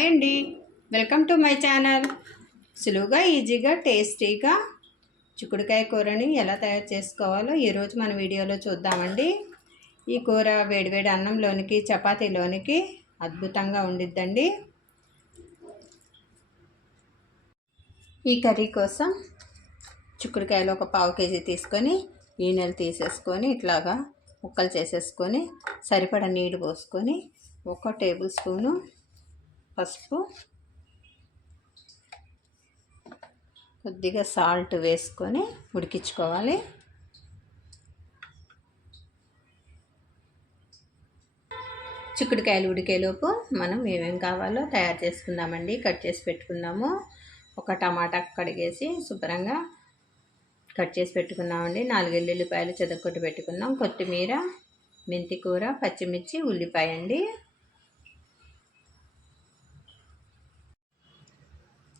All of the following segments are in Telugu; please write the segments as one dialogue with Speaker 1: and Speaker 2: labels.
Speaker 1: హాయ్ అండి. Welcome to my channel. సులువుగా ఈజీగా టేస్టీగా చిక్కుడుకాయ కూరని ఎలా తయారు చేసుకోవాలో ఈరోజు మన వీడియోలో చూద్దామండి. ఈ కూర వేడివేడి అన్నంలోనికి చపాతీలోనికి అద్భుతంగా ఉండిద్దండి. ఈ కర్రీ కోసం చిక్కుడుకాయలు ఒక పావు కేజీ తీసుకొని ఈనెలు తీసేసుకొని ఇట్లాగా ముక్కలు చేసేసుకొని సరిపడా నీళ్ళు పోసుకొని ఒక టేబుల్ స్పూను పసుపు కొద్దిగా సాల్ట్ వేసుకొని ఉడికించుకోవాలి. చిక్కుడుకాయలు ఉడికేలోపు మనం ఏమేం కావాలో తయారు చేసుకుందామండి కట్ చేసి పెట్టుకున్నాము ఒక టమాటా కడిగేసి శుభ్రంగా కట్ చేసి పెట్టుకున్నామండి. నాలుగు ఎల్లుల్లిపాయలు చెదక్కొట్టి పెట్టుకున్నాం. కొత్తిమీర మెంతి కూర పచ్చిమిర్చి ఉల్లిపాయ అండి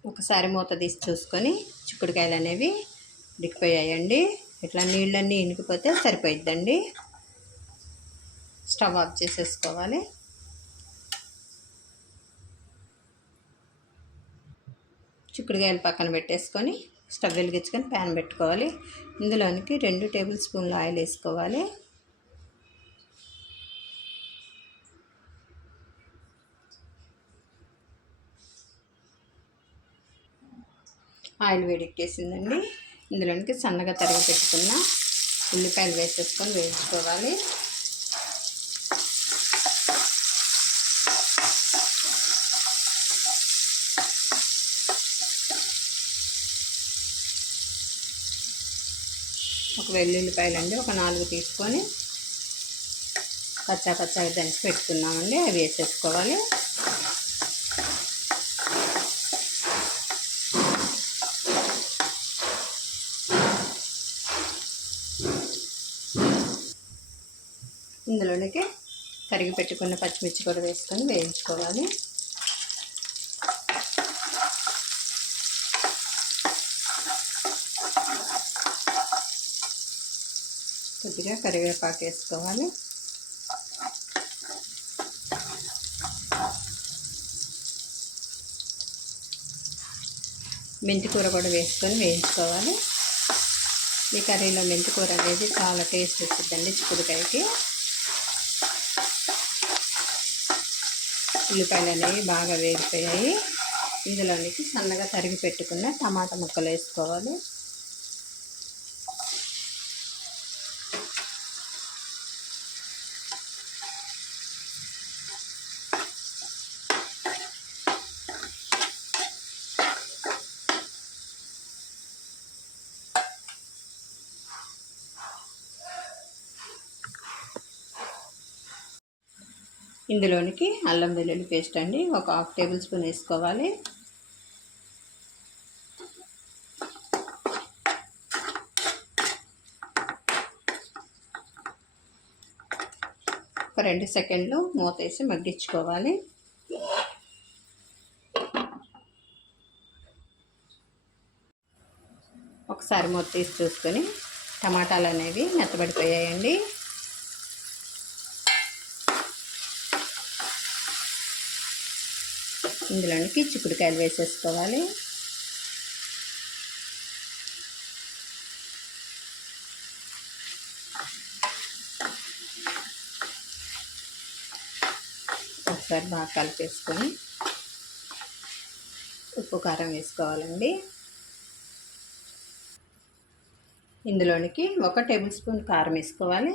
Speaker 1: ఒకసారి మూత తీసి చూసుకొని చిక్కుడుకాయలు అనేవి ఉడికిపోయాయండి. ఇట్లా నీళ్ళన్నీ ఇనికిపోతే సరిపోయిద్దండి. స్టవ్ ఆఫ్ చేసేసుకోవాలి. చిక్కుడుకాయలు పక్కన పెట్టేసుకొని స్టవ్ వెలిగించుకొని ప్యాన్ పెట్టుకోవాలి. ఇందులోనికి రెండు టేబుల్ స్పూన్లు ఆయిల్ వేసుకోవాలి. ఆయిల్ వేడెక్కేసిందండి. ఇందులోనికి సన్నగా తరిగి పెట్టుకున్న ఉల్లిపాయలు వేసేసుకొని వేయించుకోవాలి. ఒక వెల్లుల్లిపాయలు అండి ఒక నాలుగు తీసుకొని పచ్చా పచ్చగా దంచి పెట్టుకున్నామండి. అవి వేసేసుకోవాలి. ఇందులోనికి కరిగి పెట్టుకున్న పచ్చిమిర్చి కూడా వేసుకొని వేయించుకోవాలి. కొద్దిగా కరివేపాకు వేసుకోవాలి. మెంతి కూర కూడా వేసుకొని వేయించుకోవాలి. ఈ కర్రీలో మెంతి కూర అనేది చాలా టేస్ట్ వచ్చిందండి చిక్కుడుకాయకి. ఉల్లిపాయలు అనేవి బాగా వేగిపోయాయి. ఇందులోనికి సన్నగా తరిగి పెట్టుకున్న టమాటా ముక్కలు వేసుకోవాలి. ఇందులోనికి అల్లం వెల్లుల్లి పేస్ట్ అండి. ఒక హాఫ్ టేబుల్ స్పూన్ వేసుకోవాలి. ఒక రెండు సెకండ్లు మూత వేసి మగ్గించుకోవాలి. ఒకసారి మూత తీసి చూసుకొని టమాటాలు అనేవి మెత్తబడిపోయాయండి. ఇందులోనికి చిక్కుడుకాయలు వేసేసుకోవాలి. ఒకసారి బాగా కలిపేసుకొని ఉప్పు కారం వేసుకోవాలండి. ఇందులోనికి ఒక టేబుల్ స్పూన్ కారం వేసుకోవాలి.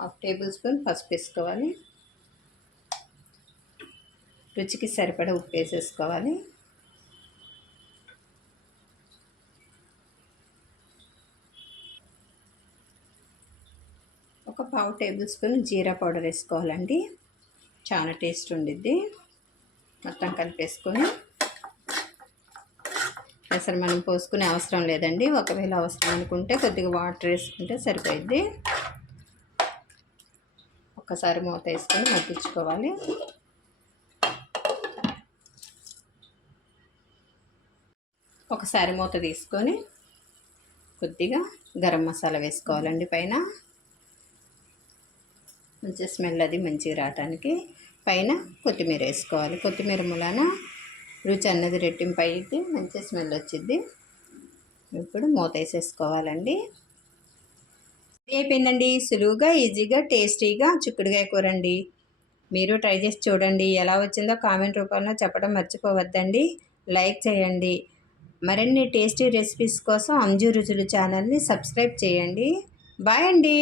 Speaker 1: హాఫ్ టేబుల్ స్పూన్ పసుపు వేసుకోవాలి. రుచికి సరిపడా ఉప్పు వేసేసుకోవాలి. ఒక పావు టేబుల్ స్పూన్ జీరా పౌడర్ వేసుకోవాలండి. చాలా టేస్ట్ ఉండిద్ది. మొత్తం కలిపేసుకొని అసలు మనం పోసుకునే అవసరం లేదండి. ఒకవేళ అవసరం అనుకుంటే కొద్దిగా వాటర్ వేసుకుంటే సరిపోయిద్ది. ఒక్కసారి మూత వేసుకొని మగ్గించుకోవాలి. ఒకసారి మూత తీసుకొని కొద్దిగా గరం మసాలా వేసుకోవాలండి పైన. మంచి స్మెల్ అది మంచిగా రావటానికి పైన కొత్తిమీర వేసుకోవాలి. కొత్తిమీర మూలాన రుచి అన్నది రెట్టింపు అయితే మంచి స్మెల్ వచ్చింది ఇప్పుడు మూత వేసేసుకోవాలండి. అయిపోయిందండి సులువుగా ఈజీగా టేస్టీగా చిక్కుడుకాయ కూరండి. మీరు ట్రై చేసి చూడండి. ఎలా వచ్చిందో కామెంట్ రూపంలో చెప్పడం మర్చిపోవద్దండి. లైక్ చేయండి. మరిన్ని టేస్టీ రెసిపీస్ కోసం అంజు రుచులు ఛానల్ని సబ్స్క్రైబ్ చేయండి. బాయ్ అండి.